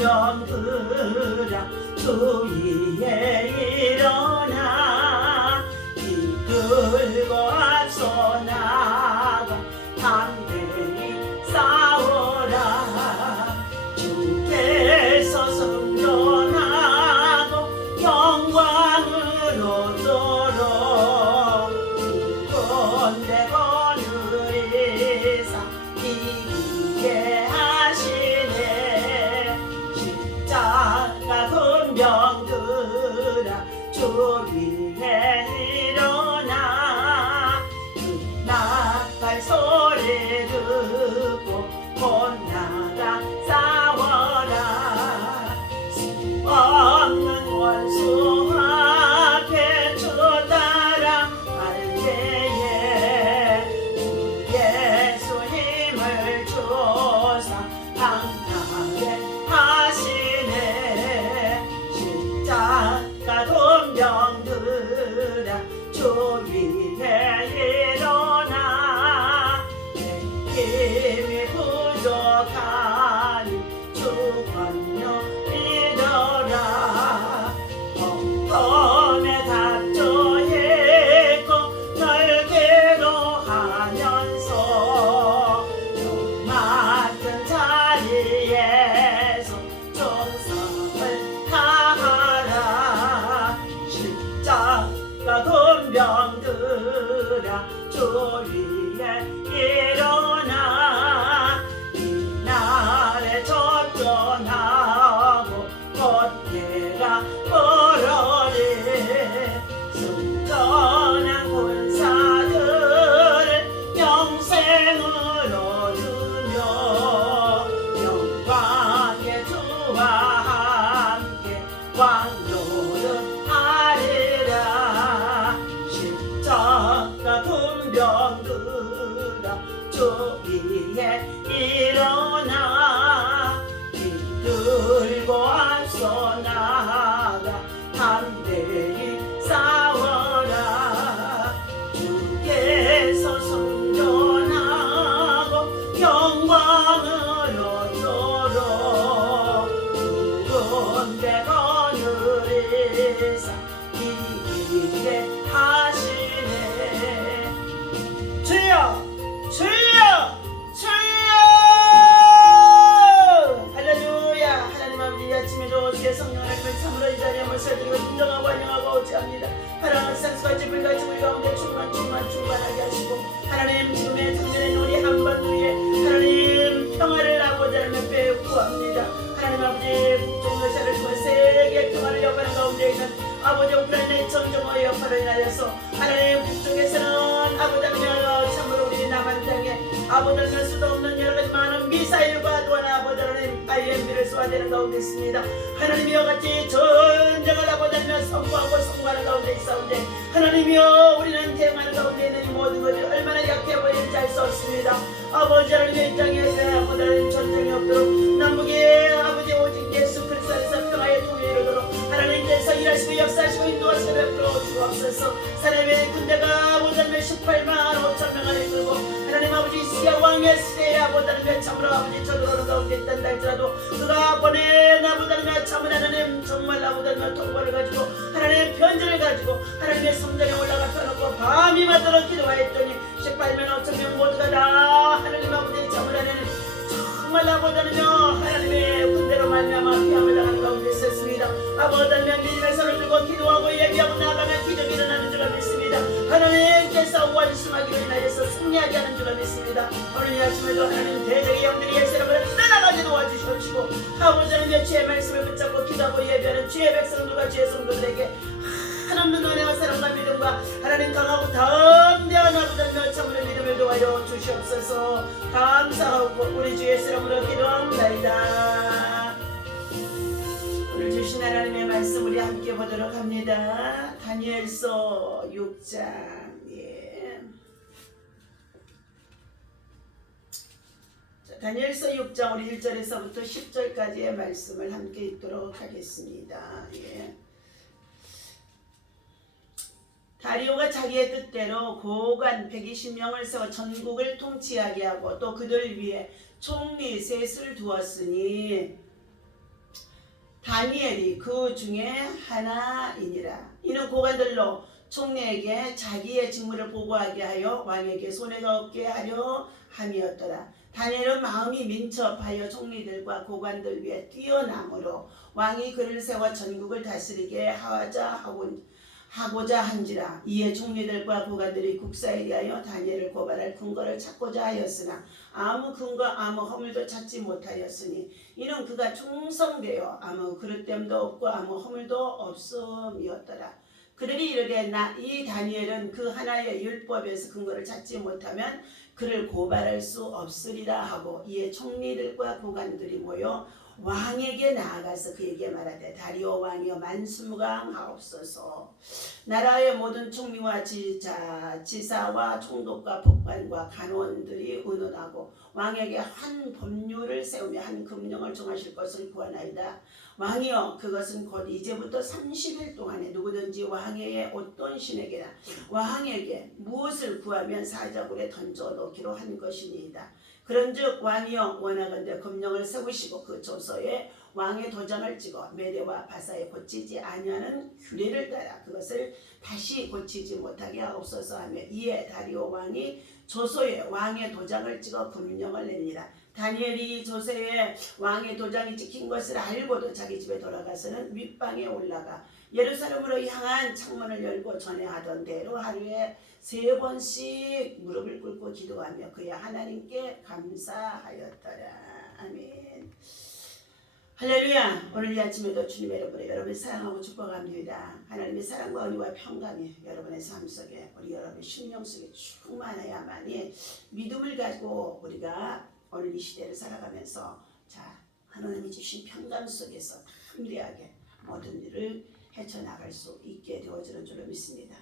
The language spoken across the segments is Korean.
군병들아 주위에 일어나 이끌고 앞서 나가 담대히 싸워라. 주께서 승전하고 영광을 얻도록 군대 거느리사 이기게 하시네. 십자가 군병들아 주 위에 일어나 나팔 소리 듣고 곧 나가 싸워라. 없는 원수 앞에 주 따라갈 때에 예수님을 조사 강하게 하시네. 십자가 군병들아 주 위에 일어나 내 힘이 부족하니 주 권유 믿어라. 험에 닥쳐있고 널 괴로하면서 맡은 자리에서忠성을 다하라. 십자가 군병들아 주 위에 일어나 이날에 접전하고 곧 내가 벌어리. 승전한 군사들을 영생을 얻으며 영광의 주와 함께 왕노릇하리라. 십자가 군병들아 주 위에 일어나 이끌고 앞서 나가 담대히 싸워라. 주께서 승전하고 영광을 얻도록 군대 거느리사 이기게 하시네. 주여 주여 주여 할렐루야. 하나님 아버지 이 아침에도 주의 성령 하나님을 참으로 이 자리에 모셔드리고 인정하고 환영하고 어찌합니다. 사랑하는 산수와 지불같이 우리 가운데 충만하게 하시고 하나님 지금의 청년의 우리 한번 위에 하나님 평화를 아버지 하나님 구합니다. 하나님 아버지 북쪽 러시아를 통해 세계 평화를 여파하는 가운데 있는 아버지 우크라이나의 정정의 여파를 인하여서 하나님 북쪽에서는 아버지 하나님 참으로 우리 남한 땅에 아버지 하나님 수도 없는 여러가지 많은 미사일과 또한 아버지 하나님 IMB를 쏘아대는 가운데 있습니다. 하나님이여 같이 전쟁을 아버지 하나님 선포하고 선포하는 가운데 있사온데 하나님이여 우리는 대응하는 가운데 있는 이 모든 것이 얼마나 약해 보이는지 알 수 없습니다. 아버지 하나님의 입장에서 아버지 하나님 전쟁이 없도록 남북의 아버지 오직 예수 그리스도 안에서 평화의 통일을 이루도록 하나님께서 일하시고 역사하시고 인도하시고 베풀어 주옵소서. 사람의 군대가 아버지 하나님 18만 5천 명을 이끌고 하나님 아버지 시아 왕의 시대에 아버지 하나님 참으로 아버지 저들어오는 가운데 있단다 할지라도 그가 보낸 아버지 하나님 참은 하나님 정말 아버지 하나님 통보를 가지고 하나님의 편지를 가지고 하나님의 성전에 올라가 펴놓고 밤이 맞도록 기도하였더니 18만 5천 명 모두가 다 하나님 아버지 참은 하나님 정말 아버지 하나님 하나님의 군대로 말미암아 피함을 당하는 가운데 있었습니다. 아버지 하나님 믿음의 손을 들고 기도하고 얘기하고 나아가면 기적이 일어나는 줄을 믿습니다. 하나님께서 원수하기로 인하여서 승리하게 하는 줄을 믿습니다. 오늘 이 아침에도 하나님 대적의 영들이 예수 여러분을 떠나가게 도와주시옵시고 아버지 하나님의 주의 말씀을 붙잡고 기도하고 예배하는 주의 백성들과 주의 성도들에게 한없는 은혜와 사랑과 믿음과 하나님 강하고 담대한 아버지 하나님 참으로 믿음을 도와줘 주시옵소서. 감사하고 우리 주 예수 이름으로 기도합니다. 오늘 주신 하나님의 말씀 우리 함께 보도록 합니다. 다니엘서 6장. 다니엘서 6장 우리 1절에서부터 10절까지의 말씀을 함께 읽도록 하겠습니다. 다리오가 자기의 뜻대로 고관 120명을 세워 전국을 통치하게 하고 또 그들 위에 총리 셋을 두었으니 다니엘이 그 중에 하나이니라. 이는 고관들로 총리에게 자기의 직무를 보고하게 하여 왕에게 손해가 없게 하려 함이었더라. 다니엘은 마음이 민첩하여 총리들과 고관들 위에 뛰어남으로 왕이 그를 세워 전국을 다스리게 하고자 한지라. 이에 총리들과 고관들이 국사에 대하여 다니엘을 고발할 근거를 찾고자 하였으나 아무 근거 아무 허물도 찾지 못하였으니 이는 그가 충성되어 아무 그릇됨도 없고 아무 허물도 없음이었더라. 그들이 이르되 이 다니엘은 그 하나의 율법에서 근거를 찾지 못하면 그를 고발할 수 없으리라 하고, 이에 총리들과 고관들이 모여 왕에게 나아가서 그에게 말하되 다리오 왕이여 만수무강하옵소서. 나라의 모든 총리와 지사와 총독과 법관과 간원들이 의논하고 왕에게 한 법률을 세우며 한 금령을 정하실 것을 구하나이다. 왕이여 그것은 곧 이제부터 30일 동안에 누구든지 왕의 어떤 신에게나 왕에게 무엇을 구하면 사자굴에 던져 놓기로 한 것이니이다. 그런즉 왕이여 원하건대 금령을 세우시고 그 조서에 왕의 도장을 찍어 메대와 바사에 고치지 아니하는 규례를 따라 그것을 다시 고치지 못하게 하옵소서 하며, 이에 다리오 왕이 조서에 왕의 도장을 찍어 금령을 냅니다. 다니엘이 조서에 왕의 도장이 찍힌 것을 알고도 자기 집에 돌아가서는 윗방에 올라가 예루살렘으로 향한 창문을 열고 전에 하던 대로 하루에 3번씩 무릎을 꿇고 기도하며 그의 하나님께 감사하였더라. 아멘. 할렐루야. 오늘 이 아침에도 주님 여러분을 사랑하고 축복합니다. 하나님의 사랑과 은혜와 평강이 여러분의 삶 속에, 우리 여러분의 심령 속에 충만해야만이 믿음을 가지고 우리가 오늘 이 시대를 살아가면서 하나님이 주신 평강 속에서 담대하게 모든 일을 헤쳐나갈 수 있게 되어지는 줄로 믿습니다.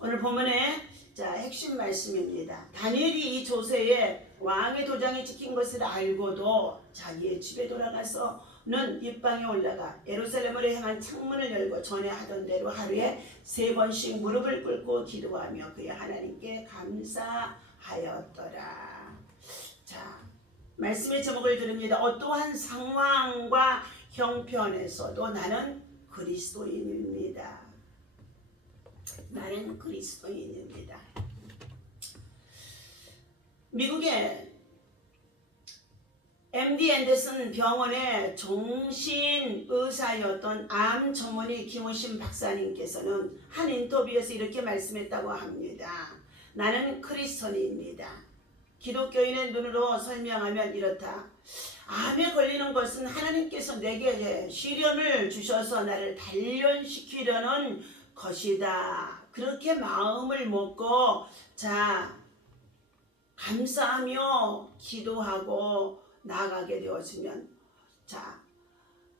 오늘 본문의 핵심 말씀입니다. 다니엘이 이 조서에 왕의 도장이 찍힌 것을 알고도 자기의 집에 돌아가서는 윗방에 올라가 예루살렘으로 향한 창문을 열고 전에 하던 대로 하루에 3번씩 무릎을 꿇고 기도하며 그의 하나님께 감사하였더라. 말씀의 제목을 들읍니다. 어떠한 상황과 형편에서도 나는 그리스도인입니다. 나는 그리스도인입니다. 미국의 MD 앤더슨 병원의 정신의사였던 암 전문의 김우신 박사님께서는 한 인터뷰에서 이렇게 말씀했다고 합니다. 나는 크리스천입니다. 기독교인의 눈으로 설명하면 이렇다. 암에 걸리는 것은 하나님께서 내게 시련을 주셔서 나를 단련시키려는 것이다. 그렇게 마음을 먹고 감사하며 기도하고 나아가게 되어지면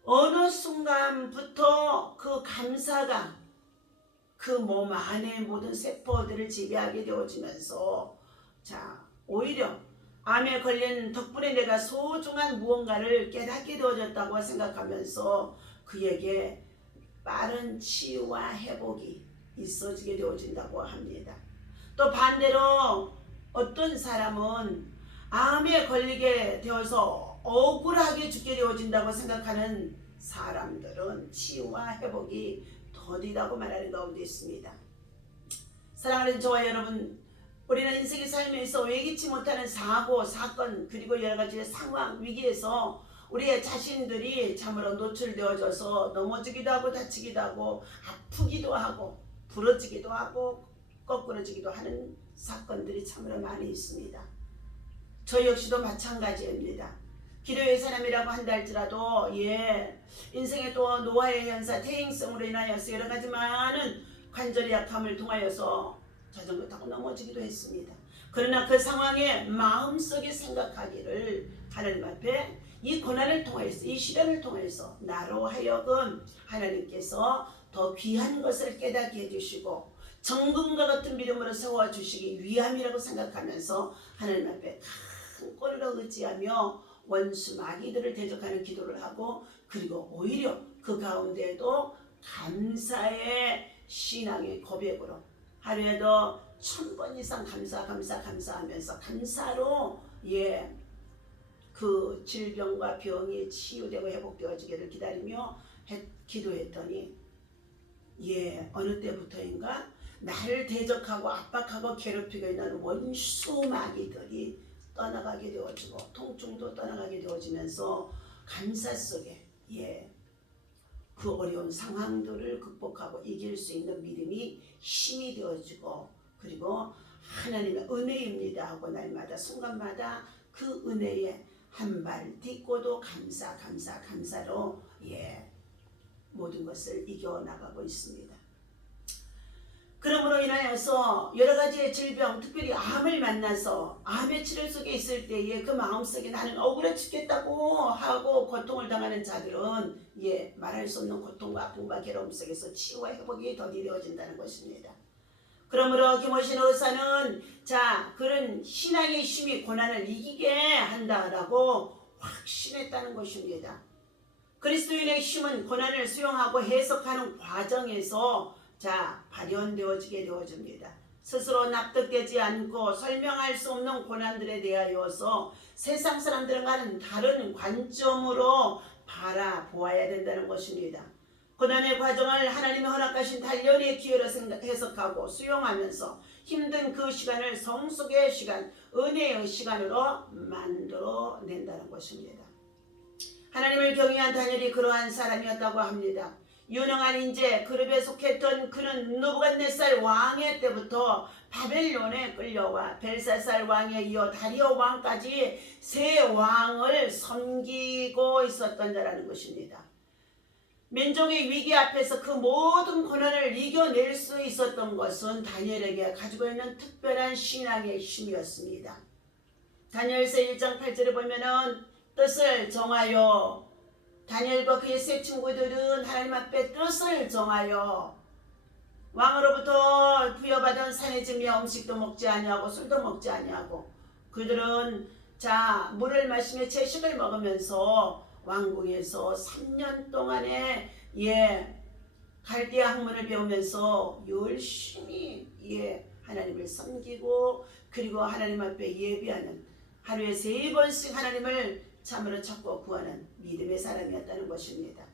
어느 순간부터 그 감사가 그 몸 안의 모든 세포들을 지배하게 되어지면서 오히려 암에 걸린 덕분에 내가 소중한 무언가를 깨닫게 되어졌다고 생각하면서 그에게 빠른 치유와 회복이 있어지게 되어진다고 합니다. 또 반대로 어떤 사람은 암에 걸리게 되어서 억울하게 죽게 되어진다고 생각하는 사람들은 치유와 회복이 더디다고 말하는 가운데 있습니다. 사랑하는 저와 여러분, 우리는 인생의 삶에서 예기치 못하는 사고, 사건, 그리고 여러 가지 상황, 위기에서 우리의 자신들이 참으로 노출되어져서 넘어지기도 하고 다치기도 하고 아프기도 하고 부러지기도 하고 거꾸러지기도 하는 사건들이 참으로 많이 있습니다. 저 역시도 마찬가지입니다. 기도의 사람이라고 한다 할지라도 인생의 또 노화의 현상, 퇴행성으로 인하여서 여러 가지 많은 관절의 약함을 통하여서 자전거 타고 넘어지기도 했습니다. 그러나 그 상황에 마음속에 생각하기를 하나님 앞에 이 고난을 통해서, 이 시련을 통해서 나로 하여금 하나님께서 더 귀한 것을 깨닫게 해주시고 정금과 같은 믿음으로 세워주시기 위함이라고 생각하면서 하나님 앞에 큰 꼬리로 의지하며 원수 마귀들을 대적하는 기도를 하고, 그리고 오히려 그 가운데에도 감사의 신앙의 고백으로 하루에도 1000번 이상 감사하면서 감사로 그 질병과 병이 치유되고 회복되어지기를 기다리며 기도했더니 어느 때부터인가 나를 대적하고 압박하고 괴롭히고 있는 원수 마귀들이 떠나가게 되어지고 통증도 떠나가게 되어지면서 감사 속에 그 어려운 상황들을 극복하고 이길 수 있는 믿음이 힘이 되어지고, 그리고 하나님의 은혜입니다 하고 날마다 순간마다 그 은혜에 한 발 딛고도 감사로 모든 것을 이겨나가고 있습니다. 그러므로 인하여서 여러 가지의 질병, 특별히 암을 만나서 암의 치료 속에 있을 때에 그 마음속에 나는 억울해 죽겠다고 하고 고통을 당하는 자들은 말할 수 없는 고통과 아픔과 괴로움 속에서 치유와 회복이 더디되어진다는 것입니다. 그러므로 김호신 의사는 그런 신앙의 힘이 고난을 이기게 한다라고 확신했다는 것입니다. 그리스도인의 힘은 고난을 수용하고 해석하는 과정에서 발현되어지게 되어집니다. 스스로 납득되지 않고 설명할 수 없는 고난들에 대하여서 세상 사람들과는 다른 관점으로 바라보아야 된다는 것입니다. 고난의 과정을 하나님이 허락하신 단련의 기회로 해석하고 수용하면서 힘든 그 시간을 성숙의 시간, 은혜의 시간으로 만들어낸다는 것입니다. 하나님을 경외한 다니엘이 그러한 사람이었다고 합니다. 유능한 인재 그룹에 속했던 그는 느부갓네살 왕의 때부터 바벨론에 끌려와 벨사살 왕에 이어 다리오 왕까지 세 왕을 섬기고 있었던 자라는 것입니다. 민족의 위기 앞에서 그 모든 고난을 이겨낼 수 있었던 것은 다니엘에게 가지고 있는 특별한 신앙의 힘이었습니다. 다니엘서 1장 8절에 보면은 뜻을 정하여, 다니엘과 그의 세 친구들은 하나님 앞에 뜻을 정하여 왕으로부터 부여받은 산의 짐이야 음식도 먹지 아니하고 술도 먹지 아니하고, 그들은 물을 마시며 채식을 먹으면서 왕궁에서 3년 동안에 갈대아 학문을 배우면서 열심히 하나님을 섬기고, 그리고 하나님 앞에 예배하는, 하루에 3번씩 하나님을 참으로 찾고 구하는 믿음의 사람이었다는 것입니다.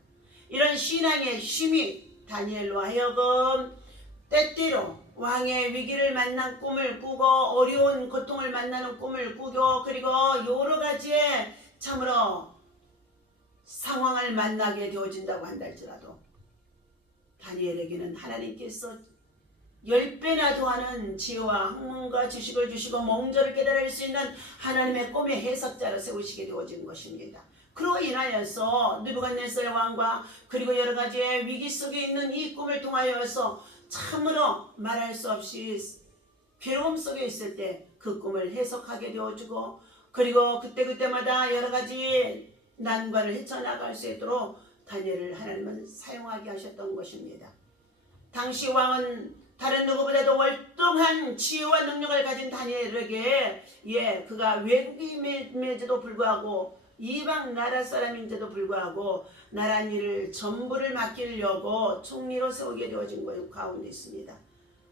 이런 신앙의 힘이 다니엘로 하여금 때때로 왕의 위기를 만난 꿈을 꾸고 어려운 고통을 만나는 꿈을 꾸고, 그리고 여러 가지의 참으로 상황을 만나게 되어진다고 한달지라도 다니엘에게는 하나님께서 10배나 더하는 지혜와 학문과 지식을 주시고 몽절을 깨달을 수 있는 하나님의 꿈의 해석자로 세우시게 되어진 것입니다. 그로 인하여서 느부갓네살 왕과 그리고 여러 가지의 위기 속에 있는 이 꿈을 통하여서 참으로 말할 수 없이 괴로움 속에 있을 때 그 꿈을 해석하게 되어주고, 그리고 그때마다 여러 가지 난관을 헤쳐나갈 수 있도록 다니엘을 하나님은 사용하게 하셨던 것입니다. 당시 왕은 다른 누구보다도 월등한 지혜와 능력을 가진 다니엘에게 그가 외국인임에도 불구하고 이방 나라 사람인데도 불구하고 나라 일을 전부를 맡기려고 총리로 세우게 되어진 것 가운데 있습니다.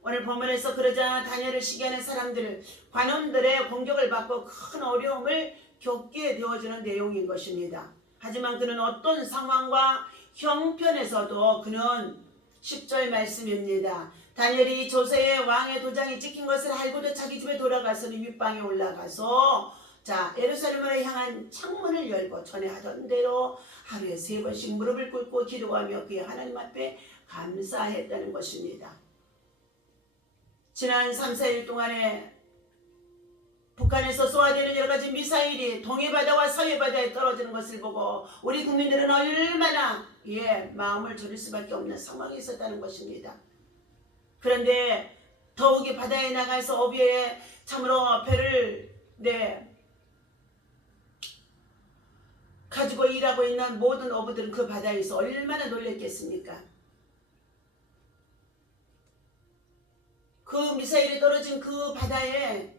오늘 본문에서 그러자 다니엘을 시기하는 사람들, 관원들의 공격을 받고 큰 어려움을 겪게 되어지는 내용인 것입니다. 하지만 그는 어떤 상황과 형편에서도 그는 10절 말씀입니다. 다니엘이 조세의 왕의 도장이 찍힌 것을 알고도 자기 집에 돌아가서는 윗방에 올라가서 예루살렘을 향한 창문을 열고 전에 하던 대로 하루에 3번씩 무릎을 꿇고 기도하며 그의 하나님 앞에 감사했다는 것입니다. 지난 3, 4일 동안에 북한에서 쏘아대는 여러 가지 미사일이 동해바다와 서해바다에 떨어지는 것을 보고 우리 국민들은 얼마나 마음을 졸일 수밖에 없는 상황이 있었다는 것입니다. 그런데 더욱이 바다에 나가서 어비에 참으로 배를 가지고 일하고 있는 모든 어부들은 그 바다에서 얼마나 놀랬겠습니까? 그 미사일이 떨어진 그 바다에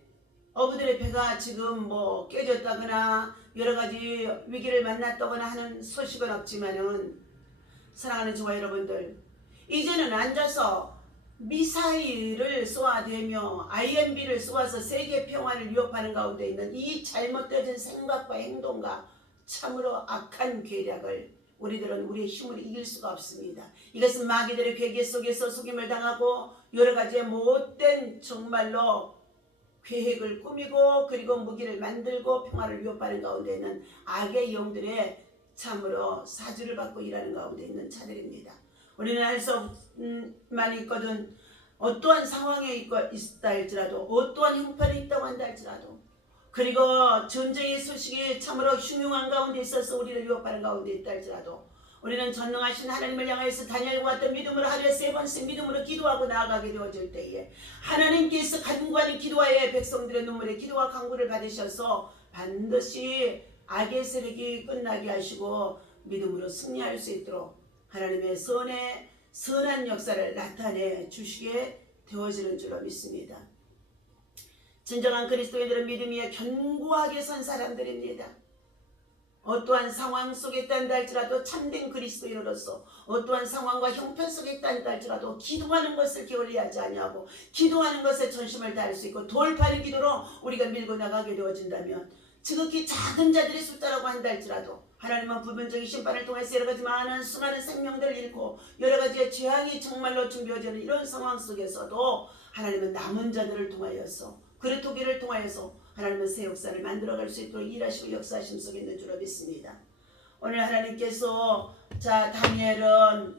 어부들의 배가 지금 깨졌다거나 여러 가지 위기를 만났다거나 하는 소식은 없지만은, 사랑하는 저와 여러분들, 이제는 앉아서 미사일을 쏘아대며 IMB를 쏘아서 세계 평화를 위협하는 가운데 있는 이 잘못되어진 생각과 행동과 참으로 악한 계략을 우리들은 우리의 힘으로 이길 수가 없습니다. 이것은 마귀들의 괴계 속에서 속임을 당하고 여러 가지의 못된 정말로 계획을 꾸미고 그리고 무기를 만들고 평화를 위협하는 가운데 있는 악의 영들의 참으로 사주를 받고 일하는 가운데 있는 자들입니다. 우리는 할 수 없만 있거든 어떠한 상황에 있다 할지라도 어떠한 형편이 있다고 한다 할지라도 그리고 전쟁의 소식이 참으로 흉흉한 가운데 있어서 우리를 위협하는 가운데 있다 할지라도 우리는 전능하신 하나님을 향하여서 다니엘과 같은 믿음으로 하루에 3번씩 믿음으로 기도하고 나아가게 되어질 때에 하나님께서 간구하는 기도하에 백성들의 눈물의 기도와 간구를 받으셔서 반드시 악의 세력이 끝나게 하시고 믿음으로 승리할 수 있도록 하나님의 선한 역사를 나타내 주시게 되어지는 줄로 믿습니다. 진정한 그리스도인들은 믿음 위에 견고하게 선 사람들입니다. 어떠한 상황 속에 있다는 할지라도 참된 그리스도인으로서 어떠한 상황과 형편 속에 있다는 할지라도 기도하는 것을 게을리하지 아니하고 기도하는 것에 전심을 다할 수 있고 돌파는 기도로 우리가 밀고 나가게 되어진다면 지극히 작은 자들의 숫자라고 한다 할지라도 하나님은 부분적인 심판을 통해서 여러 가지 많은 수많은 생명들을 잃고 여러 가지의 재앙이 정말로 준비되는 이런 상황 속에서도 하나님은 남은 자들을 통하여서 그릇토기를 통하여서 하나님은 새 역사를 만들어갈 수 있도록 일하시고 역사하심 속에 있는 줄로 믿습니다. 오늘 하나님께서 다니엘은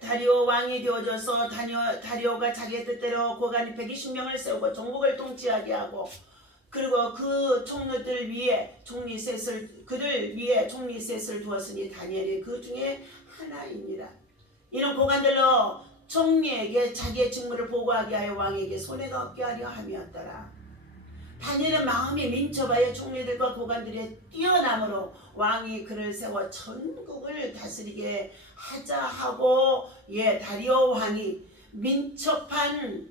다리오 왕이 되어져서 다리오가 자기의 뜻대로 고관이 120명을 세우고 전국을 통치하게 하고 그리고 그 총리들 위에 그들 위에 총리 셋을 두었으니 다니엘이 그 중에 하나입니다. 이런 고관들로 총리에게 자기의 직무를 보고하게 하여 왕에게 손해가 없게 하려 함이었더라. 다니엘은 마음이 민첩하여 총리들과 고관들의 뛰어남으로 왕이 그를 세워 전국을 다스리게 하자 하고 다리오 왕이 민첩한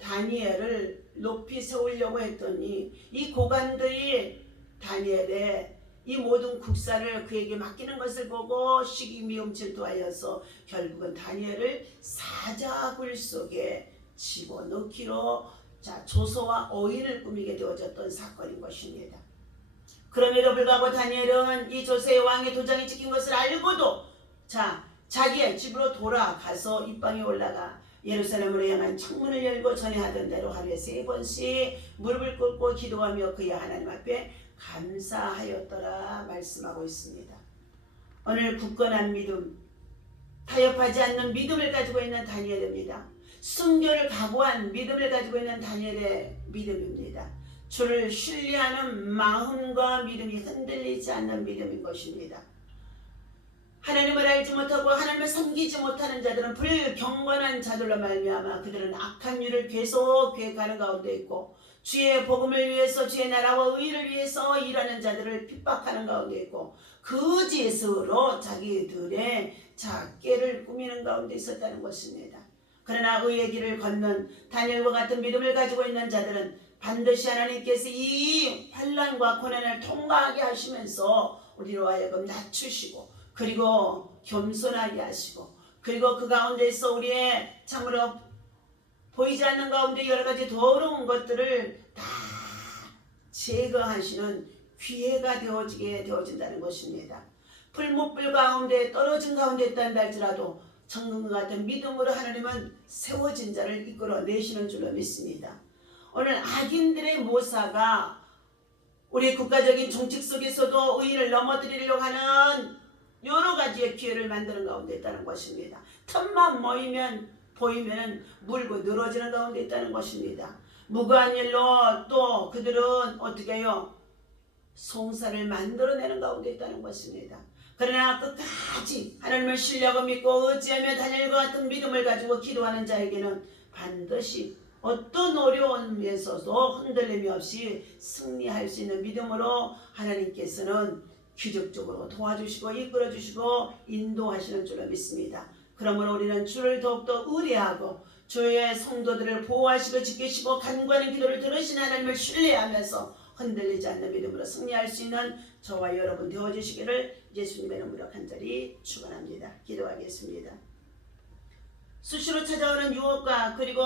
다니엘을 높이 세우려고 했더니 이 고관들이 다니엘의 이 모든 국사를 그에게 맡기는 것을 보고 시기 미움 질투하여서 결국은 다니엘을 사자굴 속에 집어넣기로 조소와 어인을 꾸미게 되어졌던 사건인 것입니다. 그럼에도 불구하고 다니엘은 이 조세의 왕의 도장이 찍힌 것을 알고도 자기의 집으로 돌아가서 입방에 올라가 예루살렘으로 향한 창문을 열고 전에 하던 대로 하루에 3번씩 무릎을 꿇고 기도하며 그의 하나님 앞에 감사하였더라 말씀하고 있습니다. 오늘 굳건한 믿음, 타협하지 않는 믿음을 가지고 있는 다니엘입니다. 순교를 각오한 믿음을 가지고 있는 다니엘의 믿음입니다. 주를 신뢰하는 마음과 믿음이 흔들리지 않는 믿음인 것입니다. 하나님을 알지 못하고 하나님을 섬기지 못하는 자들은 불경건한 자들로 말미암아 그들은 악한 일을 계속 계획하는 가운데 있고 주의 복음을 위해서 주의 나라와 의를 위해서 일하는 자들을 핍박하는 가운데 있고 거짓으로 자기들의 꾀를 꾸미는 가운데 있었다는 것입니다. 그러나 의의 길을 걷는 다니엘과 같은 믿음을 가지고 있는 자들은 반드시 하나님께서 이 환난과 고난을 통과하게 하시면서 우리로 하여금 낮추시고 그리고 겸손하게 하시고 그리고 그 가운데서 우리의 참으로 보이지 않는 가운데 여러 가지 더러운 것들을 다 제거하시는 기회가 되어진다는 것입니다. 풀무불 가운데 떨어진 가운데 있다는 할지라도 정금과 같은 믿음으로 하나님은 세워진 자를 이끌어내시는 줄로 믿습니다. 오늘 악인들의 모사가 우리 국가적인 정책 속에서도 의인을 넘어뜨리려고 하는 여러 가지의 기회를 만드는 가운데 있다는 것입니다. 틈만 보이면 물고 늘어지는 가운데 있다는 것입니다. 무고한 일로 또 그들은 어떻게 해요? 송사를 만들어내는 가운데 있다는 것입니다. 그러나 끝까지 하나님을 신뢰하고 믿고 의지하며 다니엘과 같은 믿음을 가지고 기도하는 자에게는 반드시 어떤 어려움에서도 흔들림이 없이 승리할 수 있는 믿음으로 하나님께서는 기적적으로 도와주시고 이끌어주시고 인도하시는 줄로 믿습니다. 그러므로 우리는 주를 더욱더 의뢰하고 주의 성도들을 보호하시고 지키시고 간구하는 기도를 들으신 하나님을 신뢰하면서 흔들리지 않는 믿음으로 승리할 수 있는 저와 여러분 되어주시기를 예수님의 이름으로 간절히 축원합니다. 기도하겠습니다. 수시로 찾아오는 유혹과 그리고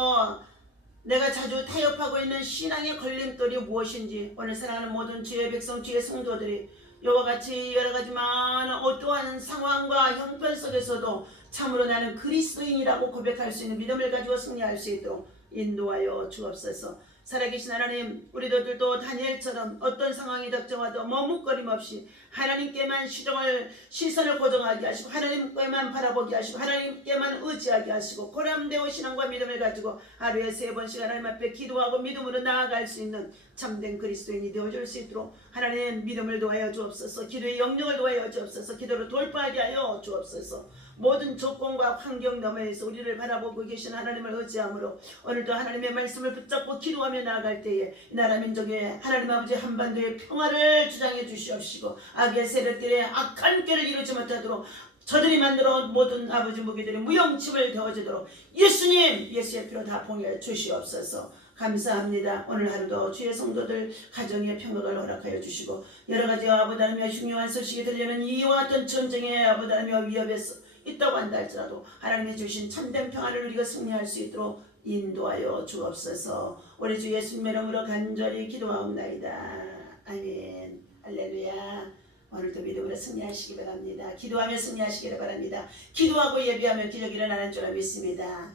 내가 자주 타협하고 있는 신앙의 걸림돌이 무엇인지 오늘 사랑하는 모든 주의 백성 주의 성도들이 이와 같이 여러 가지 많은 어떠한 상황과 형편 속에서도 참으로 나는 그리스도인이라고 고백할 수 있는 믿음을 가지고 승리할 수 있도록 인도하여 주옵소서. 살아계신 하나님, 우리들도 다니엘처럼 어떤 상황이 닥쳐와도 머뭇거림 없이 하나님께만 시선을 고정하게 하시고 하나님께만 바라보게 하시고 하나님께만 의지하게 하시고 고람되어 신앙과 믿음을 가지고 하루에 3번씩 하나님 앞에 기도하고 믿음으로 나아갈 수 있는 참된 그리스도인이 되어줄 수 있도록 하나님 믿음을 도하여 주옵소서. 기도의 영역을 도하여 주옵소서. 기도로 돌파하게 하여 주옵소서. 모든 조건과 환경 너머에서 우리를 바라보고 계신 하나님을 의지함으로 오늘도 하나님의 말씀을 붙잡고 기도하며 나아갈 때에 나라 민족의 하나님 아버지 한반도의 평화를 주장해 주시옵시고 악의 세력들의 악한 꾀를 이루지 못하도록 저들이 만들어 모든 아버지 무기들이 무용침을 되어지도록 예수의 피로 다 봉해 주시옵소서. 감사합니다. 오늘 하루도 주의 성도들 가정의 평강을 허락하여 주시고 여러가지 아버지 하나님의 중요한 소식이 들려는 이와 같은 전쟁의 아버지 하나님의 위협에서 있다고 한다 할지라도 하나님이 주신 참된 평안을 우리가 승리할 수 있도록 인도하여 주옵소서. 우리 주 예수님의 이름으로 간절히 기도하옵나이다. 아멘. 할렐루야. 오늘도 믿음으로 승리하시기 바랍니다. 기도하며 승리하시기를 바랍니다. 기도하고 예비하며 기적이 일어나는 줄 믿습니다.